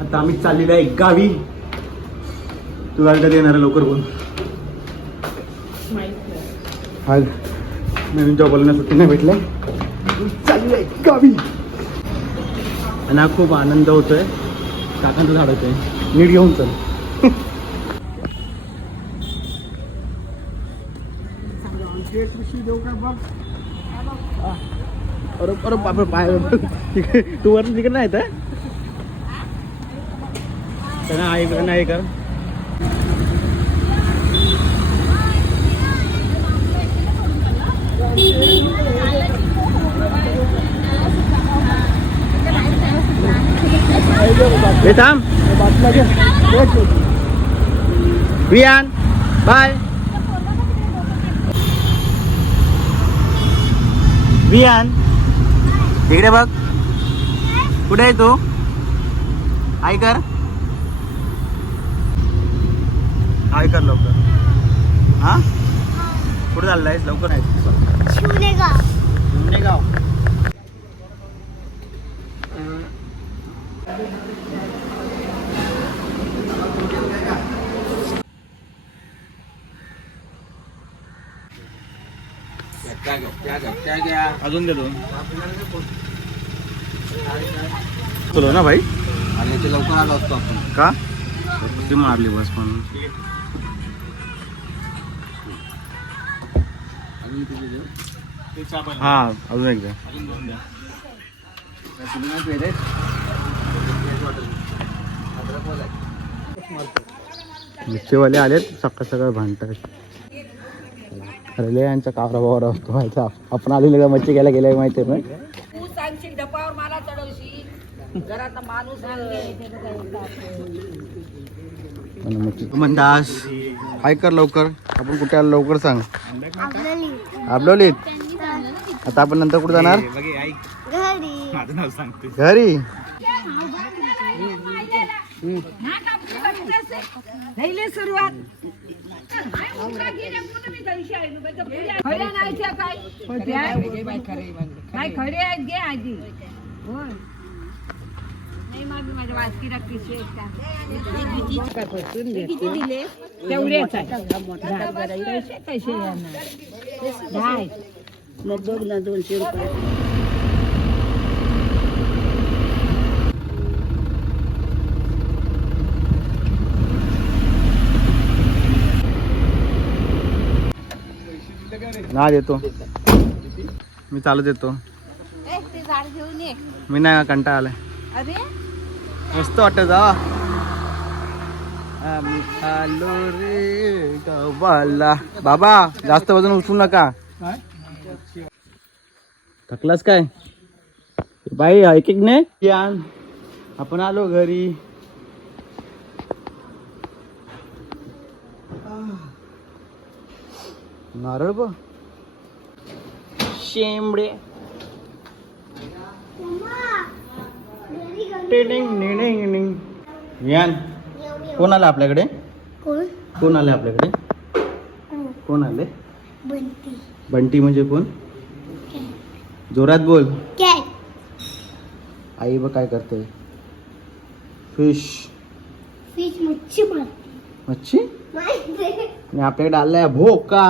आता आम्ही चाललेलो आहे गावी. तू गावी कधी येणार आहे लवकर बोल. आज नवीन जॉबला सुट्टी नाही भेटलाय. चालली आहे गावी. आणि हा खूप आनंद होतोय. काकांचं झाड होतंय. नीट घेऊन चल. अरे अरे बापरे पाय तू वरती तिकडे नाही तर त्यांना आहे कर नाही कर. हे थांब. वियान बाय. वियान इकडे बघ. कुठे आहे तू? ऐकर आई कर लवकर. हा? कुठे चाललायस लवकर आहे शिवनेगाव. गाव अजून देतो चलो ना भाई? आल्याचे लवकर आलो असतो आपण. का? किती मारली बस पण. हा अजून एकदा. मिरचीवाले आलेत सकाळ सकाळ भांडतात अरे लय यांचा कावरा बावरा असतो माहिती. आपण आलेले का मच्छी घ्यायला गेल्या माहिती आहे ना तू सांगशील डपावर मला चढवशील. घरात माणूस आणि मच्छी म्हणतास हाय कर लवकर. आपण कुठे आलो लवकर सांग. आपल्याली आपलोलीत आता आपण नंतर कुठे जाणार? घरी. सुरुवात किती दिले तेवढेच आहे पैसे पैसे येणार काय मग बघ ना दोनशे रुपये ना देतो मी चालत येतो मी नाही कंटाळा आलाय. अरे मस्त वाटत आम्ही आलो रे गावाला. बाबा जास्त वजन उचलू नका. थकलास काय? बाई एक एक ने यान. आपण आलो घरी. नारळ शेंबडे. टिडिंग निडिंग निडिंग यान कोण आलं आपल्याकडे? कोण? कोण आले आपल्याकडे? कोण आले बनती बंटी म्हणजे कोण? जोरात बोल. कॅट. आई बघ काय करते फिश. फिश मच्छी मच्छी? आणि आपल्याकडे आलाय. भोका.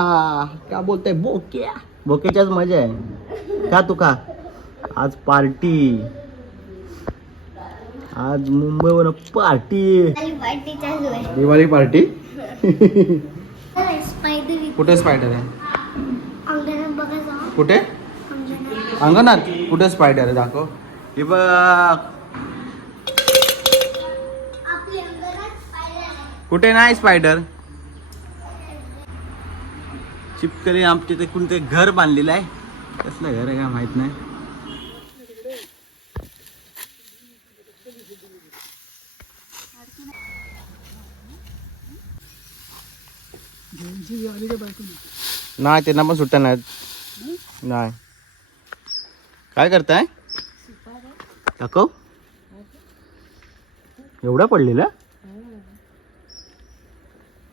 काय बोलताय? भोक्या. भोक्याच्याच मजा आहे. का तू का आज पार्टी. आज मुंबईवर पार्टी. दिवाळी पार्टी स्पायडर कुठे स्पायडर आहे? अंगणात बघा जा. कुठे? अंगणात. अंगणात? कुठे स्पायडर आहे? दाखव. हे बघ. कुठे नाही स्पायडर? चिपकली आमच्या इथे कोणते घर बांधलेलं आहे. कसलं घर आहे काय माहीत नाही. नाही त्यांना पण सुट्ट्या नाहीत. नाही. काय करताय? दाखव. एवढा पडलेला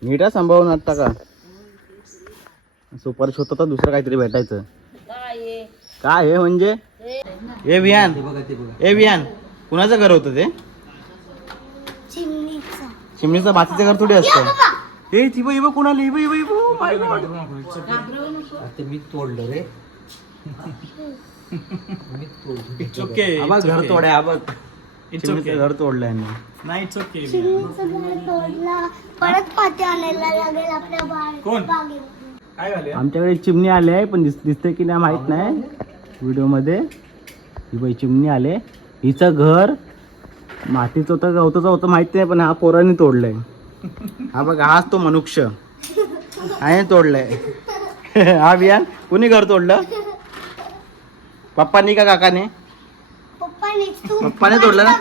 नीटा सांभाळून आता का? सुपर होतं तर दुसरं काहीतरी भेटायचं. काय हे म्हणजे? ए विहान. ए विहान. कुणाचं घर होतं ते? चिमणीचं. मातीचं घर थोडी असतं. ए ती बघ ही बघ. My God. आता मी तोडलं रे. मी तोडलं. ओके घर तोड आहे हा बघ चिमणीचं घर तोडलंय यांनी. नाही इट्स ओके तोडला. परत पाती आणायला लागेल आपल्या कोण? काय झाले? आमच्याकडे चिमणी आली आहे पण दिस दिसते की नाही माहीत नाही. व्हिडिओमध्ये. ही बाई चिमणी आले हिचं घर मातीचं होतं गवताचं होतं माहीत नाही पण हा पोराने तोडलंय. हा बघा हाच तो मनुष्य आहे तोडलंय. हा बियान कुणी घर तोडलं? पप्पांनी का काकाने? पप्पाने तोडलं ना?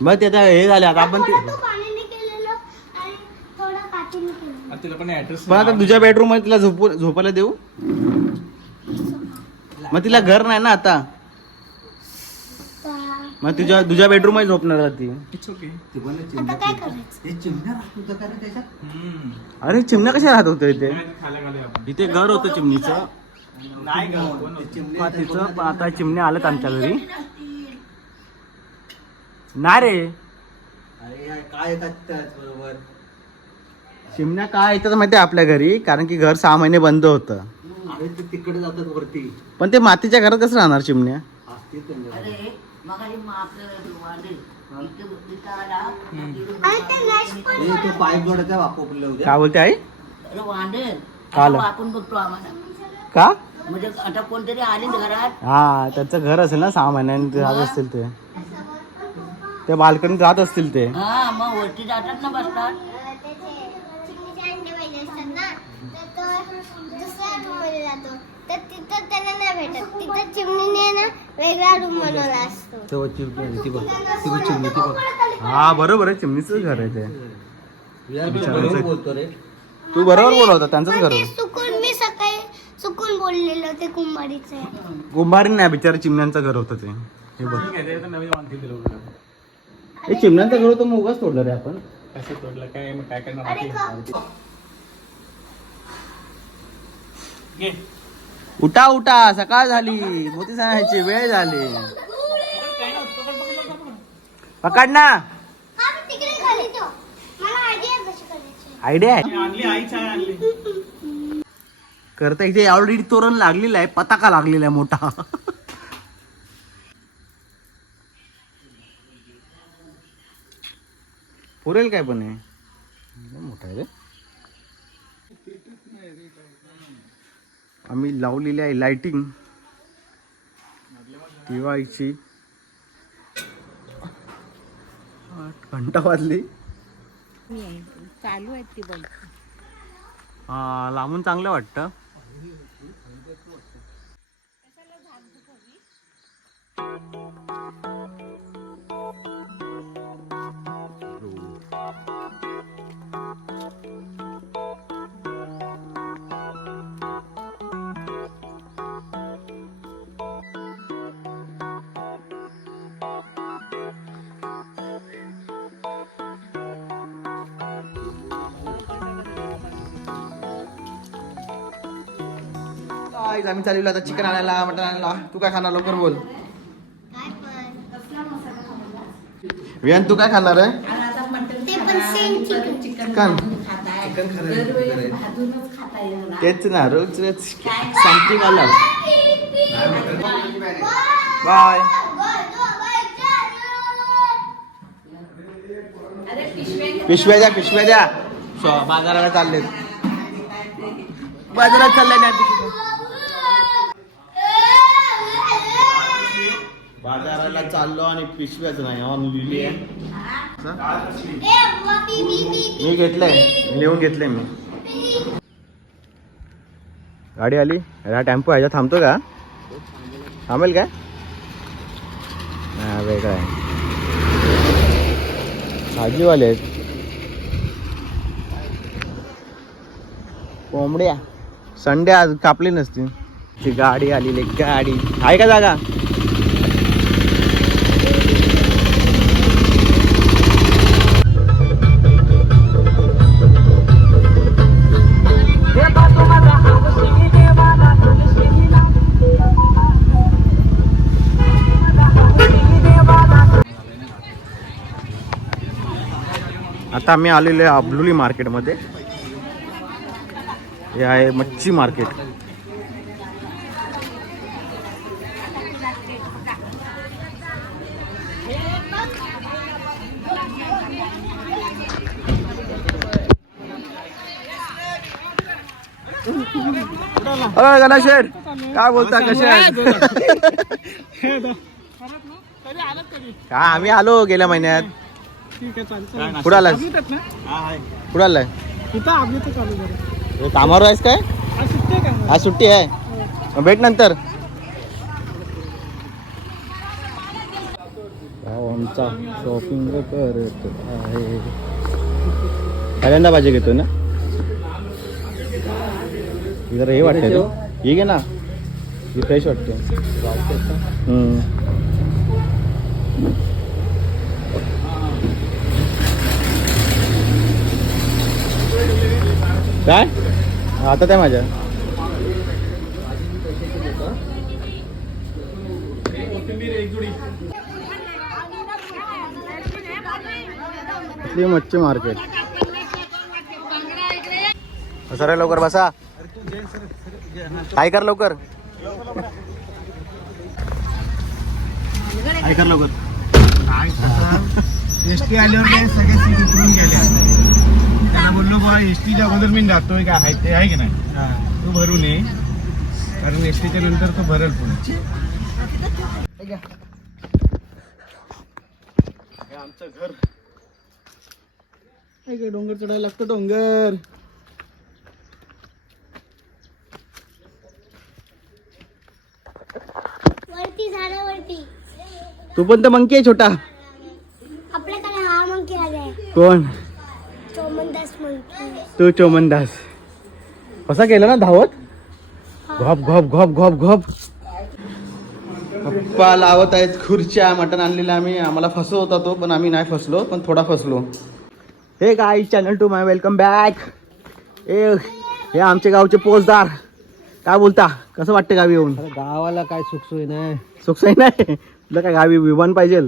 मग ते आता हे झाले आता आपण ते थोडं तू पाण्याने केलेलं आणि थोडं काठीने केलेलं. आता तिला पण आता तुझ्या बेडरूममध्ये तिला झोपू झोपायला देऊ? मग तिला घर नाही ना आता? मग तुझ्या तुझ्या बेडरूममध्ये झोपणार आहे ती. इट्स ओके काय करायचं? हे चिमण्या राहत होतं का रे त्याच्यात? अरे चिमण्या कशा राहत होत्या इथे? इथे घर होतं चिमणीचं. नाही ते? चिमण्या पण आता चिमण्या आलेत आमच्या घरी. नाही रे. अरे यार, काय येतात बरोबर? चिमण्या काय येतात माहिती आहे आपल्या घरी? कारण की घर सहा महिने बंद होतं. अरे ते तिकडे जातात वरती. पण ते मातीच्या घरात कसं राहणार चिमण्या? असतील. ते पाईप जोडायचा उद्या काय बोलते आई? आलं. आपण बघतो आम्हाला का? म्हणजे आता कोणतरी आले ना घरात हा त्यांचं घर असेल ना सहा महिन्यांनी ते राहत असतील ते. ते बाल्कनीत राहत असतील ते. हा मग वरती जातात ना बसतात. अं, त्याचे चिमणीचे अंडे पाहिजे असतात ना तर तो दुसऱ्या रूममध्ये जातो. तर तिथं त्याला नाही भेटत. तिथं चिमणीने ना वेगळा रूम बनवला असतो. तेव्हा चिमणी ती बघ. ती बघ चिमणी ती बघ. हा बरोबर आहे. चिमणीच घर आहे ते. यार, मी बरोबर बोलतो रे. तू बरोबर बोलवता त्यांचंच घर ते आहे. चुकून मी सकाळी चुकून बोललेलो ते कुंभारीचं. आहे कुंभारी नाही बिचार चिमण्यांचं घर होतं ते. हे बघ. ठीक आहे ते आता नवीन बांधतील ते लोक हे चिमण्यांचं घर होतं मग उगाच तोडलं रे आपण. कसं तोडलं काय मग काय करणार? अरे घे उठा उठा सकाळ झाली. मोती सांगायची वेळ झाली. पकड ना आयडिया आहे. करता इथे ऑलरेडी तोरण लागलेला आहे पताका लागलेला आहे मोठा. पुरेल काय पण आहे मोठा आहे रे. आम्ही लावलेली आहे लाइटिंग दिवाळीची आठ घंटा वाजली. चालू आहेत ती हा लांबून चांगलं वाटतं. आज आम्ही चाललो आता चिकन आणायला मटन आणायला. तू काय खाणार? लवकर बोल. विहान तू काय खाणार आहे? ते पण सेम चिकन चिकन तेच ना रोज रोज समथिंग आलं. बाय पिशव्या द्या पिशव्या द्या. बाजाराला चाललेत. बाजारात चाललंय ना बाजाराला चाललो आणि पिशव्याच नाही ऑन लिहिली आहे. मी घेतलंय लिहून घेतलंय मी. गाडी आली हा टेम्पो ह्याच्यात थांबतो का? थांबेल काय? हा वेगळा आहे. भाजीवाले आहेत. कोंबड्या. संडे आज कापली नसती. ती गाडी आलेली गाडी. आहे का जागा? आता आम्ही आलेलो आहे अबलुली मार्केटमध्ये. हे आहे मच्छी मार्केट. अरे गणेश काय बोलता कसे का आम्ही आलो गेल्या महिन्यात. कुठं आलाय कुठं आलाय हे कामावर आहेस काय? आज सुट्टी आहे मग भेट नंतर. आमचा शॉपिंग करत आहे. पहिल्यांदा भाजी घेतो ना? ही जरा हे वाटतंय तो. ही घे ना. ही फ्रेश वाटते हम्म. काय? आता काय माझ्या. मच्छी मार्केट. सर लवकर बसा. काय कर लवकर. काय कर लवकर. एस टी आल्यावर सगळे सीट उतरून गेल्या बोललो बा एस टीच्या अगोदर मी जातोय काय आहे ते आहे की नाही? तो भरू नये कारण एस टीच्या नंतर तो भरेल पुढे आमचं घर. डोंगर चढायला लागतं डोंगर. वरती झाडावरती तू पण तर मंकी आहे छोटा. आपल्याकडे हा मंकी आलाय कोण? चोमनदास मंकी तू चोमनदास कसा गेला ना धावत? घोप घोप घोप घोप घोप. पप्पा लावत आहेत खुर्च्या मटण आणलेलं आम्ही. आम्हाला फसवत होता तो पण आम्ही नाही फसलो पण थोडा फसलो. हे काय channel to my welcome back ए हे आमच्या गावचे पोचदार काय बोलता? कसं वाटतं गावी येऊन? गावाला काय सुखसोय नाही. सुखसाई नाही? तुला काय गावी विमान पाहिजे?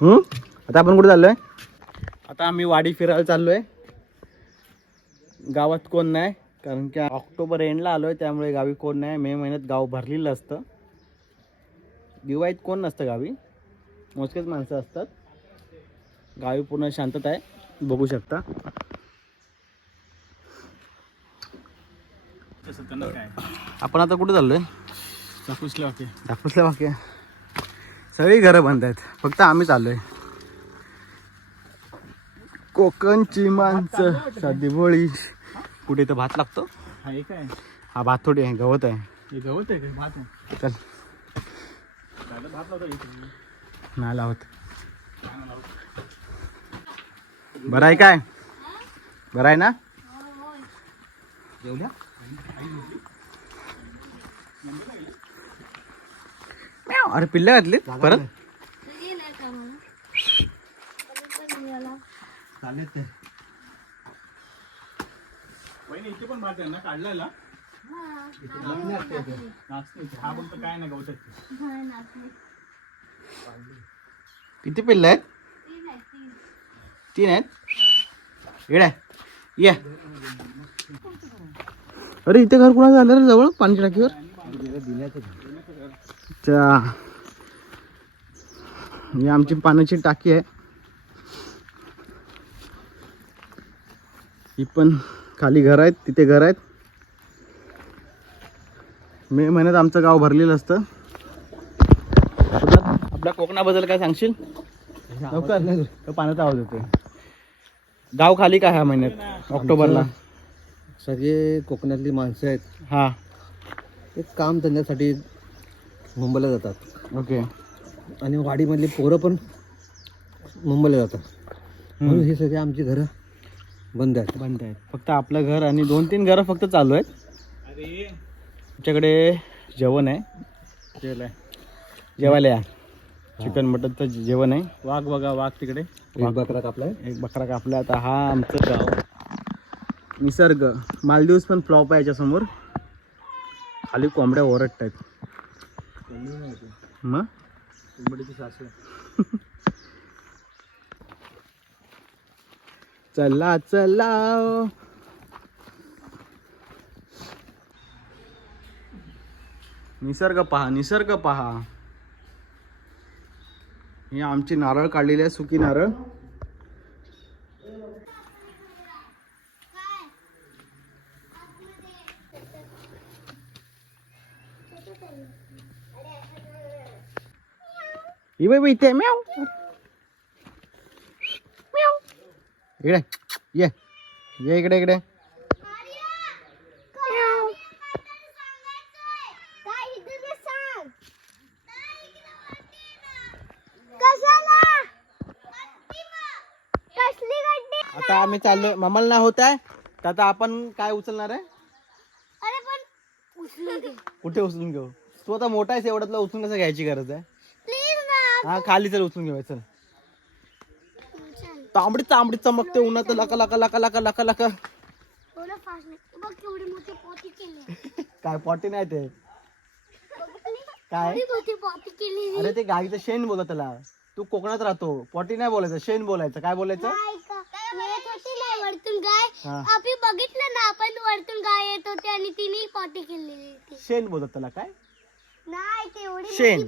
हम्म आता आपण कुठे चाललोय? आता आम्ही वाडी फिरायला चाललोय. गावात कोण नाही कारण की ऑक्टोबर एंडला आहे त्यामुळे गावी कोण नाही. मे महिन्यात गाव भरलेलं असतं. दिवाळीत कोण नसतं गावी? मोजकेच माणसं असतात. गावी पूर्ण शांतता आहे. बघू शकता. आपण आता कुठे चाललोय? दाखवसल्या वाक्य. सगळी घरं बंद आहेत. फक्त आम्ही चाललोय. कोकणची माणसं साधी भोळी कुठे तर भात लागतो. हा एक आहे हा भात थोडी आहे गवत आहे. हे गवत आहे का? भात आहे. चल. भात लावता इथे. नाही लावत. बरं आहे काय? बरं आहे ना? जेवल्या? म्याव. अरे पिल्लं घातली परत. चालेल ते. वहिनी इथे पण भात आहे ना काढलेला. हा काय आहे. किती पिल्लं आहेत? तीन आहेत ये. अरे इथे घर कुणाचं झालं रे जवळ? पाण्याच्या टाकीवर? अच्छा ही आमची पाण्याची टाकी आहे. ही पण खाली घर आहेत तिथे घर आहेत. मे महिन्यात आमचं गाव भरलेलं असतं. आपल्या- कोकणाबद्दल काय सांगशील? लवकर. तो पाण्याचा आवाज येतोय. गाव खाली काय ह्या महिन्यात? ऑक्टोबरला? सगळे कोकणातली माणसं आहेत. हा. एक काम धंद्यासाठी मुंबईला जातात. ओके. आणि वाडीमधली पोरं पण मुंबईला जातात. म्हणून हे सगळे आमची घरं बंद आहेत. बंद आहेत. फक्त आपलं घर आणि दोन तीन घरं फक्त चालू आहेत. अरे आमच्याकडे जेवण आहे. जेवलाय. जेवायला या. चिकन मटनचं जेवण आहे. वाघ बघा वाघ तिकडे. एक बकरा कापलाय. एक बकरा कापला आता हा आमचं गाव. निसर्ग. मालदिवस पण फ्लॉप आहे याच्यासमोर. खाली कोंबड्या ओरडत आहेत मग? कोंबडीची सासू चला चला निसर्ग पहा निसर्ग पहा. ही आमची नारळ काढलेली आहे सुकी नारळ. ही बाई इथे म्याव. इकडे ये ये इकडे इकडे? आता आम्ही चाललोय मम्माला नाही होत आहे तर आता आपण काय उचलणार आहे. कुठे उचलून घेऊ तू आता मोठा आहेस एवढ्यातला उचलून कसं घ्यायची गरज आहे ना. हा खाली चल उचलून चल चल. तांबडी तांबडी चमकते उन्हात. लका लका लका लका लका लका काय पॉटी नाही ते? काय? अरे ते गाईचं शेण बोलत त्याला तू कोकणात राहतो. पॉटी नाही बोलायचं शेण बोलायचं. काय बोलायचं? वरतून गाय. आपण बघितलं ना आपण वरतून गाय येत होती आणि तिने पोती केलेली शेण बोलत त्याला काय? नाही ते एवढी शेण.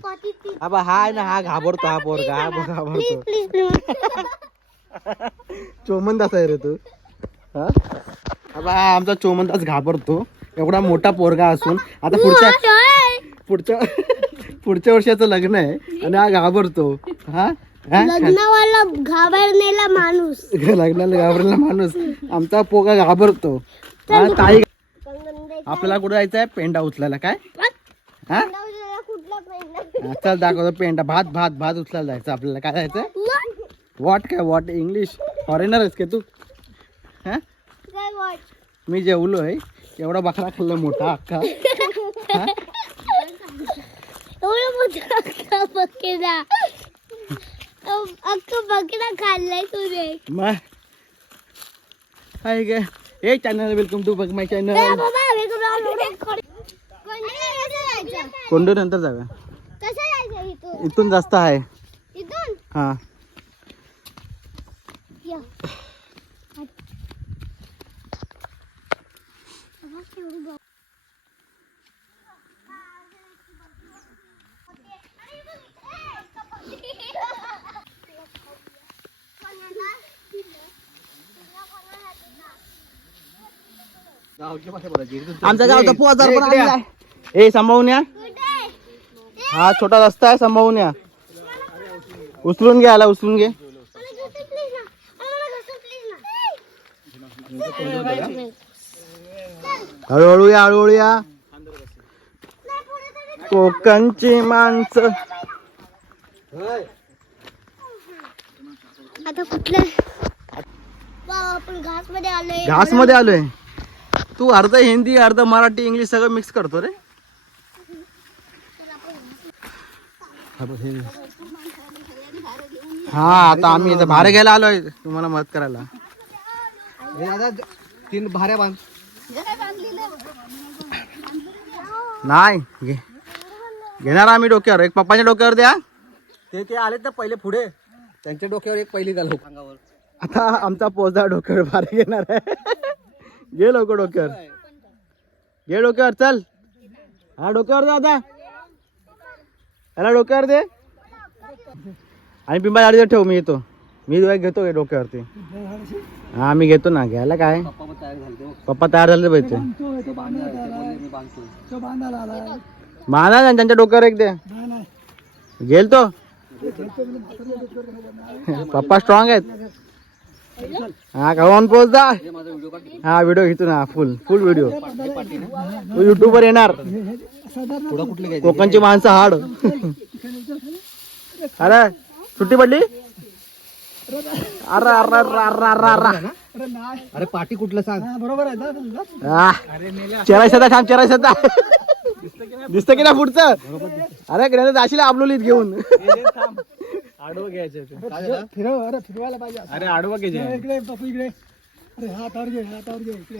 हा ना हा घाबरतो हा पोरगा हा घाबरतो प्लीज प्लीज चोमनदास आहे रे तू. हा? अबा आमचा चोमनदास घाबरतो. एवढा मोठा पोरगा असून आता पुढच्या पुढच्या पुढच्या वर्षाचं लग्न आहे आणि हा घाबरतो. हा? लग्नावाला घाबरलेला माणूस. लग्नाला घाबरलेला माणूस. आमचा पोगा घाबरतो. ताई आपल्याला कुठे जायचं आहे पेंडा उचलायला. काय? हा? हा, चल दाखवतो पेंडा. भात भात भात उचलायला जायचं. आपल्याला काय जायचं वॉट काय वॉट इंग्लिश फॉरेनर आहेस का तू? हा? मी जेवलो आहे एवढा बकरा खाल्ला मोठा अख्खा? एवढं मोठं अख्खा बकेरा. अख्खा बकेरा खाल्लाय तुझे. मग हाय काय ए चॅनल वेलकम टू बघ माय चॅनल कोंडो नंतर जायचं? इथून? इथून जास्त आहे. इथून? हा. या आमचा गावचा पोजार पण. ए सांभाळून या? हा छोटा रस्ता आहे सांभाळून या उचलून घ्या आला उचलून घे मला घसर please ना. मला घसर please ना. हळूहळू या हळूहळू या कोकणची माणसं. आता कुठलं? वा आपण घासमध्ये आलोय. घासमध्ये आलोय. तू अर्ध हिंदी अर्ध मराठी इंग्लिश सगळं मिक्स करतो रे. हा आता आम्ही इथं भाडे घ्यायला आलोय. तुम्हाला मदत करायला. दादा तीन भाऱ्या बांध. नाही घे. घेणार आम्ही डोक्यावर. एक पप्पाच्या डोक्यावर द्या. ते ते आले तर पहिले पुढे. त्यांच्या डोक्यावर एक पहिली झालं अंगावर. आता आमचा पोजा डोक्यावर भारी घेणार आहे. घे लवकर डोक्यावर. घे डोक्यावर चल. हा डोक्यावर दे आता. याला डोक्यावर दे. आणि पिंपा गाडीवर ठेव मी येतो. मी तुला घेतो हे डोक्यावरती? हा मी घेतो ना. घ्यायला काय? पप्पा तयार झाले ते पप्पा तयार झाले पाहिजे बांधा ना त्यांच्या डोक्यावर एक दे. घेल तो. पप्पा स्ट्रॉंग आहेत. हा का पोहोचदा व्हिडिओ काढ. हा व्हिडिओ घेतो ना फुल फुल व्हिडिओ तो युट्यूब वर येणार कोकणची माणसं हाड. अरे सुट्टी पडली? अरे अरे अरे अरे अरे अरे अरे. पाठी कुठलं सांग? आ, चेराय सदा थांब चेराय सदा दिसत की ना पुढचं? अरे गड्या जाशील आपलोलीत घेऊन. आडवं घ्यायचं अरे आडवं घ्यायचे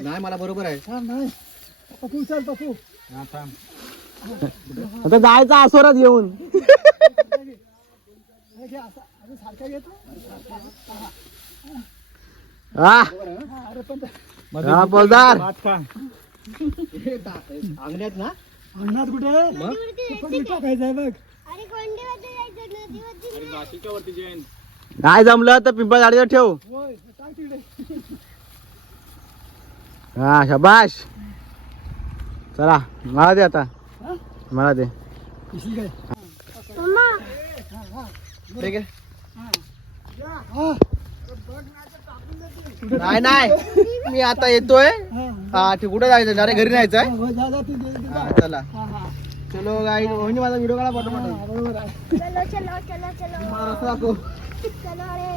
नाही मला बरोबर आहे. आता जायचं आसोरात घेऊन. हा? हा बोलदार. अंगण्यात ना. नाशिकच्या वरती जैन. नाही जमलं तर पिंपळ झाडीवर ठेव. हा शबाश चला मला दे आता. मला दे. मम्मा. ठीक आहे. नाही नाही. मी आता येतोय. हा ते कुठे जायचं? अरे घरी जायचंय हा, चला. चलो गाई वहिनी माझा व्हिडिओ काढा चलो चलो चलो चलो. दाखव. चलो रे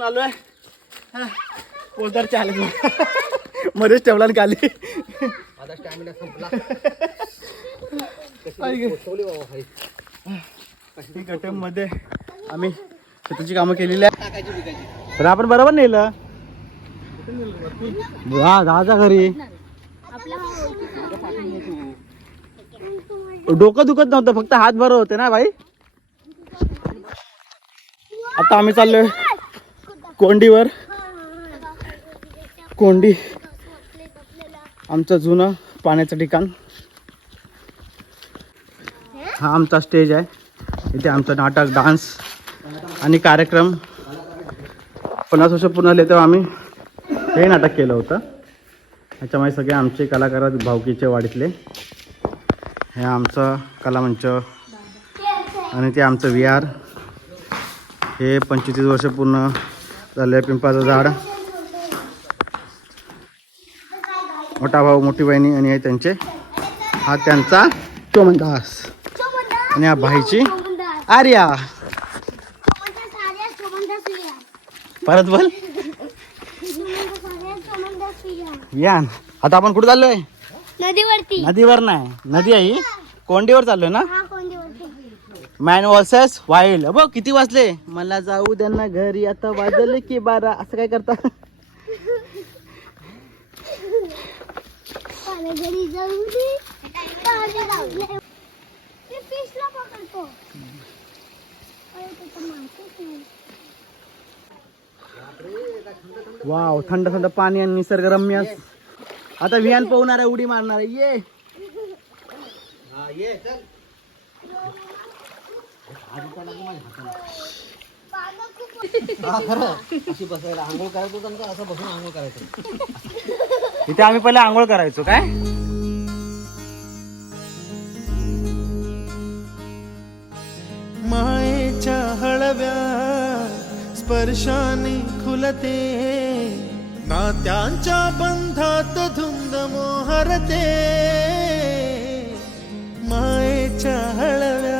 उचलून आलोय. पोलदार चालेल मध्येच ठेवला आणि खाली. आता स्टॅमिना संपला. मध्ये आम्ही शेताची कामं केलेली आहे तर आपण बरोबर नेलं. हा जायचा घरी. डोकं दुखत नव्हतं फक्त हात बरं होते ना भाई? आता आम्ही चाललोय. कोंडीवर? कोंडी. आमचं जुनं पाण्याचं ठिकाण. हा आमचा स्टेज आहे. इथे आमचं नाटक डान्स आणि कार्यक्रम. पन्नास वर्ष पूर्ण झाले तेव्हा आम्ही हे नाटक केलं होतं. ह्याच्यामुळे सगळे आमचे कलाकार भावकीचे वाडीतले. हे आमचं कलामंच आणि ते आमचं विहार हे पंचवीस वर्ष पूर्ण झाले पिंपळाचं झाड. मोठा भाऊ मोठी बहिणी आणि हे त्यांचे. हा त्यांचा चोमनदास. आणि हा भाईची आर्या. परत बोल. यान. आता आपण कुठे चाललोय? नदीवरती. नदीवर नाही. नदी आहे. कोंडीवर चाललोय ना? मॅन वर्सेस वाईल्ड बघ किती वाजले? मला जाऊ द्या ना घरी आता वाजले की बारा. असं काय करता. वाव थंड थंड पाणी आणि निसर्गरम्य. आता विहान पोहणार आहे उडी मारणार आहे. ये हा ये चल पानं खूप हा खरं अशी बसायला आंघोळ असं बसून आंघोळ इथे आम्ही पहिले आंघोळ करायचो काय? मायेच्या हळव्या स्पर्शाने खुलते. नात्यांच्या बंधात धुंद मोहरते. मायेच्या हळव्या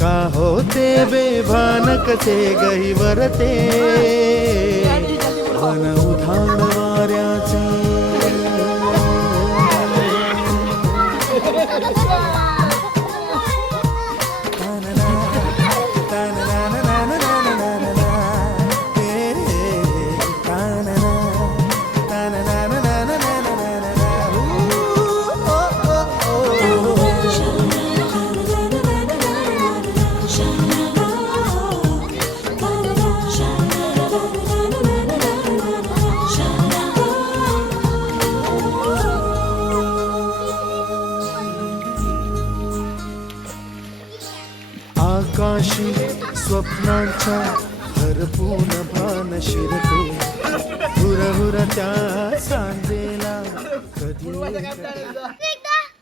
का होते बेभान कसे गहिवरते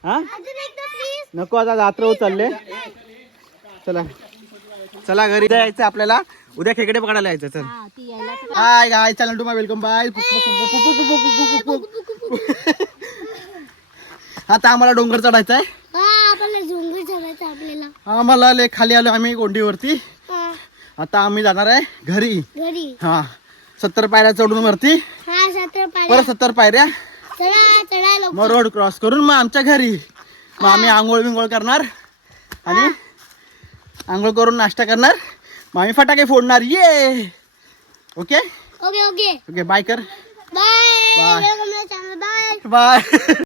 हा? नको आता रात्र होत चालले. चला. चला घरी जायचं आपल्याला. उद्या खेकडे पकडायला यायचं चल. Hi guys channel to my welcome bye आता आम्हाला डोंगर चढायचा आहे. हा आम्हाला लय खाली आलो आम्ही गोंडीवरती. आता आम्ही जाणार आहे घरी. हा. सत्तर पायऱ्या चढून वरती. परत सत्तर पायऱ्या. मग रोड क्रॉस करून मग आमच्या घरी. मग आम्ही आंघोळ बिंघोळ करणार. आणि आंघोळ करून नाश्ता करणार. मग आम्ही फटाके फोडणार. ये! Okay? Okay okay. Okay bye कर. Bye Bye. Welcome channel bye bye